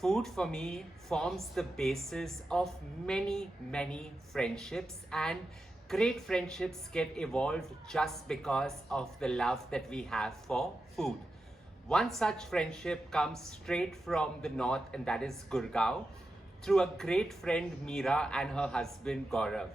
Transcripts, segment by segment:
Food for me forms the basis of many friendships, and great friendships get evolved just because of the love that we have for food. One such friendship comes straight from the north, and that is Gurgaon, through a great friend Meera and her husband Gaurav.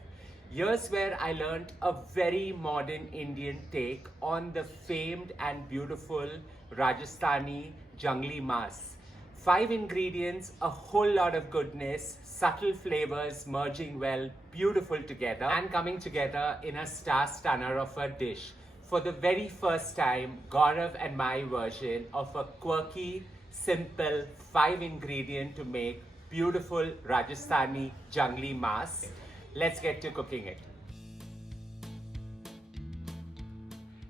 Years where I learned a very modern Indian take on the famed and beautiful Rajasthani Jungli Maas. Five ingredients, a whole lot of goodness, subtle flavors merging well, beautiful together and coming together in a star stunner of a dish. For the very first time, Gaurav and my version of a quirky, simple, five ingredient to make beautiful Rajasthani Jungli Maas. Let's get to cooking it.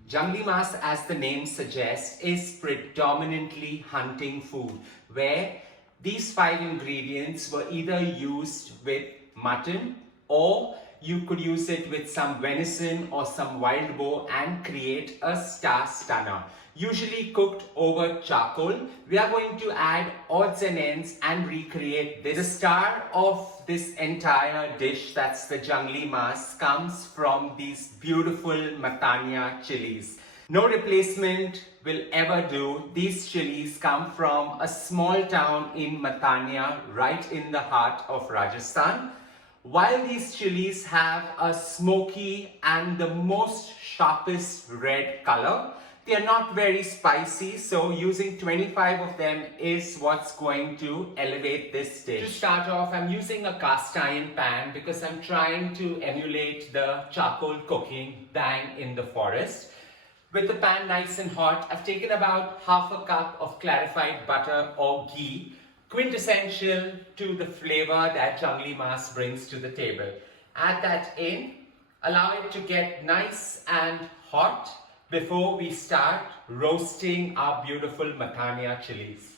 Jungli Mas, as the name suggests, is predominantly hunting food, where these five ingredients were either used with mutton, or you could use it with some venison or some wild boar and create a star stunner. Usually cooked over charcoal, we are going to add odds and ends and recreate this. The star of this entire dish, that's the Jungli Mas, comes from these beautiful Matanya chilies. No replacement will ever do. These chilies come from a small town in Matanya, right in the heart of Rajasthan. While these chilies have a smoky and the most sharpest red color, they are not very spicy, so using 25 of them is what's going to elevate this dish. To start off, I'm using a cast iron pan because I'm trying to emulate the charcoal cooking bang in the forest. With the pan nice and hot, I've taken about half a cup of clarified butter or ghee, quintessential to the flavor that Jungli Mas brings to the table. Add that in, allow it to get nice and hot before we start roasting our beautiful Matanya chilies.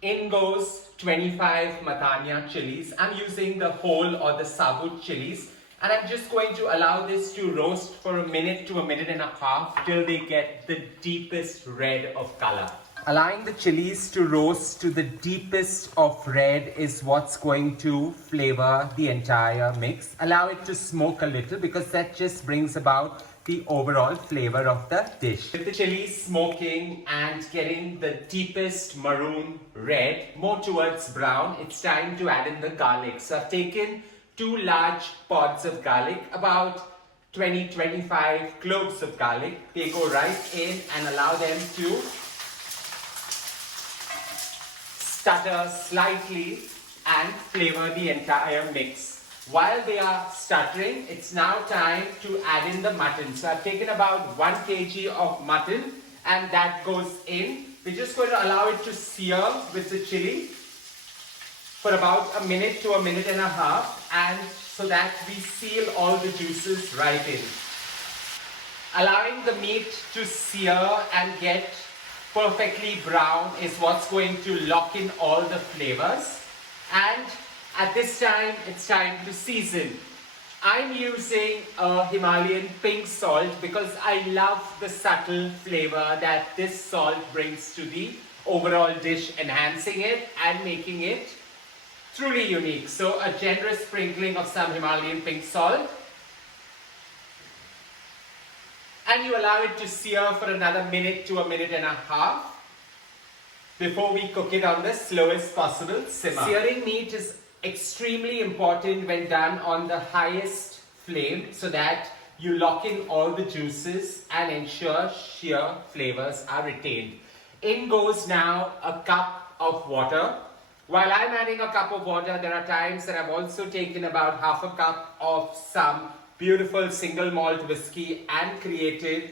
In goes 25 Matanya chilies. I'm using the whole or the sabut chilies, and I'm just going to allow this to roast for a minute to a minute and a half till they get the deepest red of color. Allowing the chilies to roast to the deepest of red is what's going to flavor the entire mix. Allow it to smoke a little because that just brings about the overall flavor of the dish. With the chilies smoking and getting the deepest maroon red, more towards brown, it's time to add in the garlic. So I've taken 2 large pods of garlic, about 20-25 cloves of garlic. They go right in and allow them to stutter slightly and flavor the entire mix. While they are stuttering, it's now time to add in the mutton. So I've taken about 1 kg of mutton and that goes in. We're just going to allow it to sear with the chili for about a minute to a minute and a half, and so that we seal all the juices right in. Allowing the meat to sear and get perfectly brown is what's going to lock in all the flavors. And at this time, it's time to season. I'm using a Himalayan pink salt because I love the subtle flavor that this salt brings to the overall dish, enhancing it and making it truly unique. So a generous sprinkling of some Himalayan pink salt. And you allow it to sear for another minute to a minute and a half before we cook it on the slowest possible simmer. Searing meat is extremely important when done on the highest flame so that you lock in all the juices and ensure sheer flavors are retained. In goes now a cup of water. While I'm adding a cup of water, there are times that I've also taken about half a cup of some beautiful single malt whiskey and created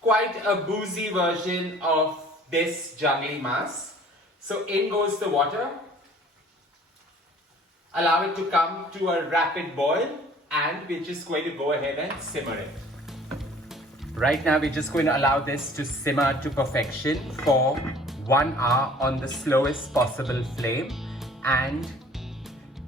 quite a boozy version of this Jungli Mas. So in goes the water. Allow it to come to a rapid boil, and we're just going to go ahead and simmer it. Right now, we're just going to allow this to simmer to perfection for 1 hour on the slowest possible flame and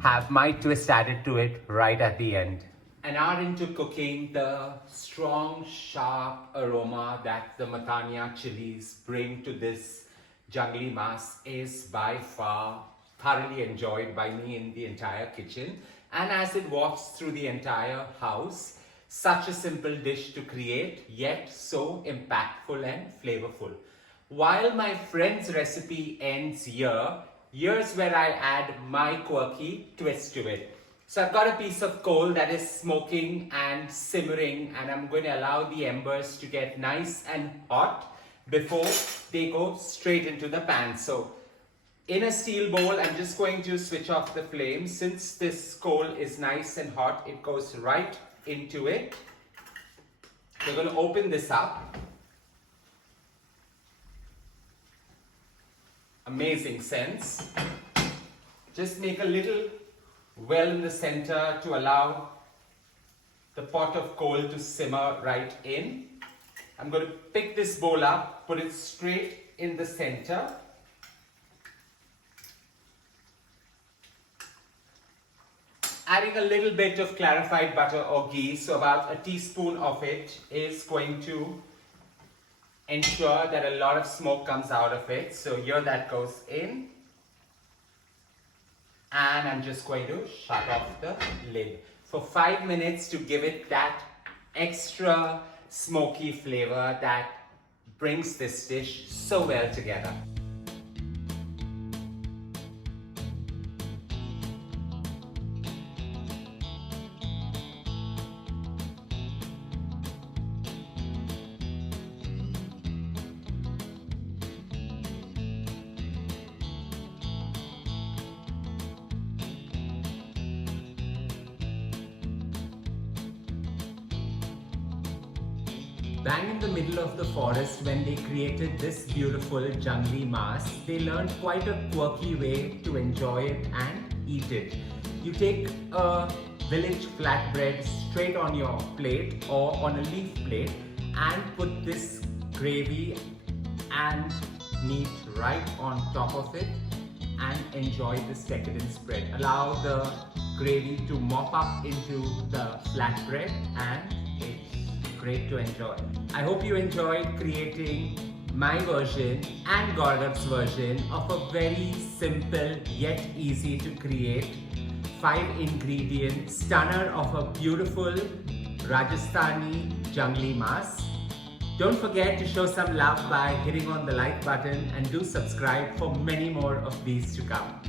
have my twist added to it right at the end. An hour into cooking, the strong, sharp aroma that the Matanya chilies bring to this Jungli Mas is by far thoroughly enjoyed by me in the entire kitchen. And as it walks through the entire house, such a simple dish to create, yet so impactful and flavorful. While my friend's recipe ends here, here's where I add my quirky twist to it. So I've got a piece of coal that is smoking and simmering, and I'm going to allow the embers to get nice and hot before they go straight into the pan. So in a steel bowl, I'm just going to switch off the flame. Since this coal is nice and hot, it goes right into it. We're going to open this up. Amazing sense. Just make a little well in the center to allow the pot of coal to simmer right in. I'm going to pick this bowl up, put it straight in the center. Adding a little bit of clarified butter or ghee, so about a teaspoon of it is going to ensure that a lot of smoke comes out of it. So here that goes in. And I'm just going to shut off the lid for 5 minutes to give it that extra smoky flavor that brings this dish so well together. Bang in the middle of the forest, when they created this beautiful Jungli Maas, they learned quite a quirky way to enjoy it and eat it. You take a village flatbread straight on your plate or on a leaf plate and put this gravy and meat right on top of it and enjoy this decadent spread. Allow the gravy to mop up into the flatbread and it's great to enjoy. I hope you enjoyed creating my version and Gaurav's version of a very simple yet easy to create 5-ingredient stunner of a beautiful Rajasthani Jungli Maas. Don't forget to show some love by hitting on the like button and do subscribe for many more of these to come.